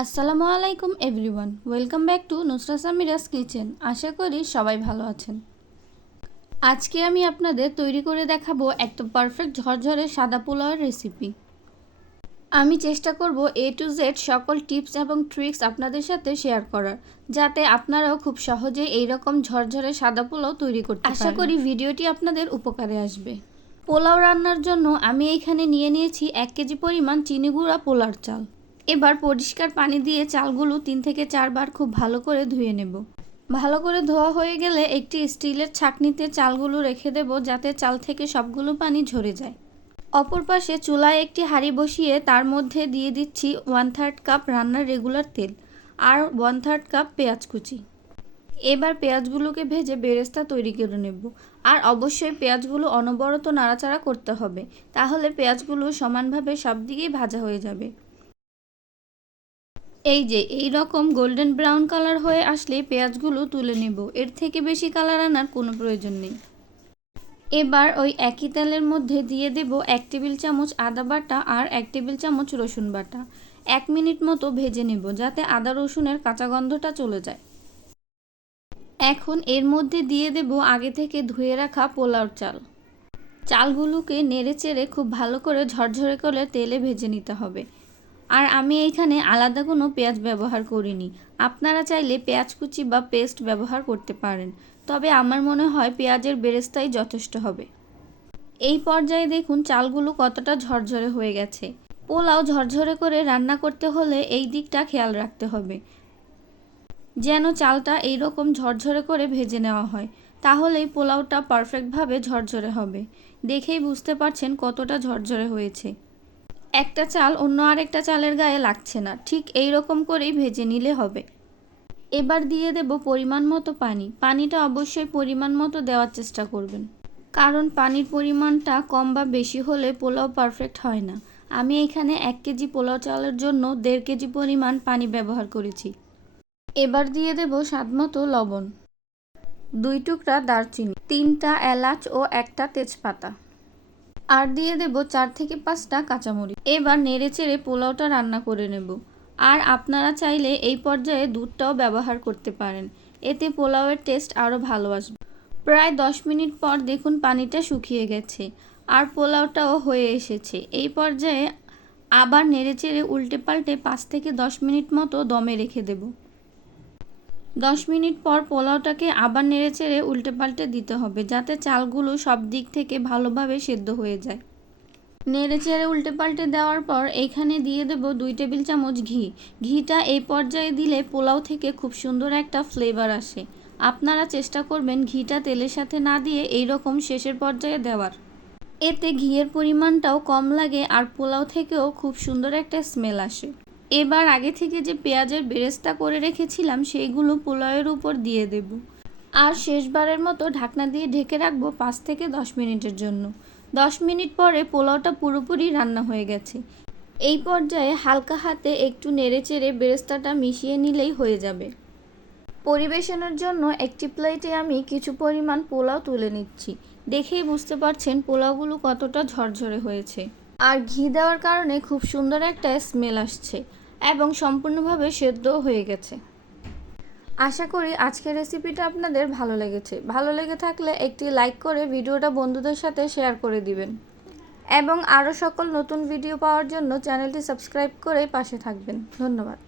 আসসালামু আলাইকুম everyone, welcome back to Nusrat Samira's kitchen. আশা করি সবাই ভালো আছেন। আজকে আমি আপনাদের তৈরি করে দেখাবো একটা পারফেক্ট ঝরঝরে সাদা পোলাওয়ের রেসিপি। আমি চেষ্টা করব A to Z সকল টিপস এবং ট্রিক্স আপনাদের সাথে শেয়ার করার, যাতে আপনারাও খুব সহজেই এইরকম ঝরঝরে সাদা পোলাও তৈরি করতে পারেন। আশা করি ভিডিওটি আপনাদের উপকারে আসবে। পোলাও রান্নার জন্য আমি এখানে নিয়ে নিয়েছি 1 কেজি পরিমাণ চিনি গুঁড়া পোলার চাল। এবার পরিষ্কার পানি দিয়ে চালগুলো 3 থেকে 4 বার খুব ভালো করে ধুয়ে নেব। ভালো করে ধোয়া হয়ে গেলে একটি স্টিলের ছাঁকনিতে চালগুলো রেখে দেব, যাতে চাল থেকে সবগুলো পানি ঝরে যায়। অপর পাশে চুলায় একটি হাঁড়ি বসিয়ে তার মধ্যে দিয়ে দিচ্ছি 1/3 কাপ রান্নার রেগুলার তেল আর 1/3 কাপ পেঁয়াজ কুচি। এবার পেঁয়াজগুলোকে ভেজে বেরেস্তা তৈরি করে নেব। আর অবশ্যই পেঁয়াজগুলো অনবরত নাড়াচাড়া করতে হবে, তাহলে পেঁয়াজগুলো সমানভাবে সব দিকেই ভাজা হয়ে যাবে। এই যে এই রকম গোল্ডেন ব্রাউন কালার হয়ে আসলে পেঁয়াজগুলো তুলে নেব, এর থেকে বেশি কালার আনার কোনো প্রয়োজন নেই। এবার ওই একই তেলের মধ্যে দিয়ে দেব 1 টেবিল চামচ আদা বাটা আর 1 টেবিল চামচ রসুন বাটা। 1 মিনিট মতো ভেজে নেব, যাতে আদা রসুনের কাঁচা গন্ধটা চলে যায়। এখন এর মধ্যে দিয়ে দেব আগে থেকে ধুয়ে রাখা পোলাওর চাল। চালগুলোকে নেড়েচেড়ে খুব ভালো করে ঝরঝরে করে তেলে ভেজে নিতে হবে। আর আমি এইখানে আলাদা কোনো পেঁয়াজ ব্যবহার করিনি। আপনারা চাইলে পেঁয়াজ কুচি বা পেস্ট ব্যবহার করতে পারেন, তবে আমার মনে হয় পেঁয়াজের বেরেস্তাই যথেষ্ট হবে। এই পর্যায়ে দেখুন চালগুলো কতটা ঝরঝরে হয়ে গেছে। পোলাও ঝরঝরে করে রান্না করতে হলে এই দিকটা খেয়াল রাখতে হবে, যেন চালটা এইরকম ঝরঝরে করে ভেজে নেওয়া হয়, তাহলেই পোলাওটা পারফেক্টভাবে ঝরঝরে হবে। দেখেই বুঝতে পারছেন কতটা ঝরঝরে হয়েছে। একটা চাল অন্য আরেকটা চালের গায়ে লাগছে না, ঠিক এই রকম করেই ভেজে নিলে হবে। এবার দিয়ে দেব পরিমাণ মতো পানি। পানিটা অবশ্যই পরিমাণ মতো দেওয়ার চেষ্টা করবেন, কারণ পানির পরিমাণটা কম বা বেশি হলে পোলাও পারফেক্ট হয় না। আমি এখানে 1 কেজি পোলাও চালের জন্য 1.5 কেজি পরিমাণ পানি ব্যবহার করেছি। এবার দিয়ে দেব স্বাদমতো লবণ, 2 টুকরা দারচিনি, 3টা এলাচ ও 1টা তেজপাতা, আর দিয়ে দেব 4 থেকে 5টা কাঁচামরিচ। এবার নেড়েচেড়ে পোলাওটা রান্না করে নেব। আর আপনারা চাইলে এই পর্যায়ে দুধটাও ব্যবহার করতে পারেন, এতে পোলাওয়ের টেস্ট আরও ভালো আসবে। প্রায় 10 মিনিট পর দেখুন পানিটা শুকিয়ে গেছে আর পোলাওটাও হয়ে এসেছে। এই পর্যায়ে আবার নেড়েচেড়ে উল্টে পাল্টে 5 থেকে 10 মিনিট মতো দমে রেখে দেব। 10 মিনিট পর পোলাওটাকে আবার নেড়েচেড়ে উল্টে পাল্টে দিতে হবে, যাতে চালগুলো সব দিক থেকে ভালোভাবে সেদ্ধ হয়ে যায়। নেড়েচেড়ে উল্টে পাল্টে দেওয়ার পর এখানে দিয়ে দেব 2 টেবিল চামচ ঘি। ঘিটা এই পর্যায়ে দিলে পোলাও থেকে খুব সুন্দর একটা ফ্লেভার আসে। আপনারা চেষ্টা করবেন ঘিটা তেলের সাথে না দিয়ে এইরকম শেষের পর্যায়ে দেওয়ার, এতে ঘিয়ের পরিমাণটাও কম লাগে আর পোলাও থেকেও খুব সুন্দর একটা স্মেল আসে। এবার আগে থেকে যে পেঁয়াজের বেরেস্তা করে রেখেছিলাম সেইগুলো পোলাওয়ের উপর দিয়ে দেব, আর শেষবারের মতো ঢাকনা দিয়ে ঢেকে রাখবো 5 থেকে 10 মিনিটের জন্য। 10 মিনিট পরে পোলাওটা পুরোপুরি রান্না হয়ে গেছে। এই পর্যায়ে হালকা হাতে একটু নেড়েচেড়ে বেরেস্তাটা মিশিয়ে নিলেই হয়ে যাবে। পরিবেশনের জন্য একটি প্লেটে আমি কিছু পরিমাণ পোলাও তুলে নিচ্ছি। দেখেই বুঝতে পারছেন পোলাওগুলো কতটা ঝরঝরে হয়েছে, আর ঘি দেওয়ার কারণে খুব সুন্দর একটা স্মেল আসছে এবং সম্পূর্ণভাবে সেদ্ধও হয়ে গেছে। আশা করি আজকের রেসিপিটা আপনাদের ভালো লেগেছে। ভালো লেগে থাকলে একটি লাইক করে ভিডিওটা বন্ধুদের সাথে শেয়ার করে দিবেন, এবং আরও সকল নতুন ভিডিও পাওয়ার জন্য চ্যানেলটি সাবস্ক্রাইব করে পাশে থাকবেন। ধন্যবাদ।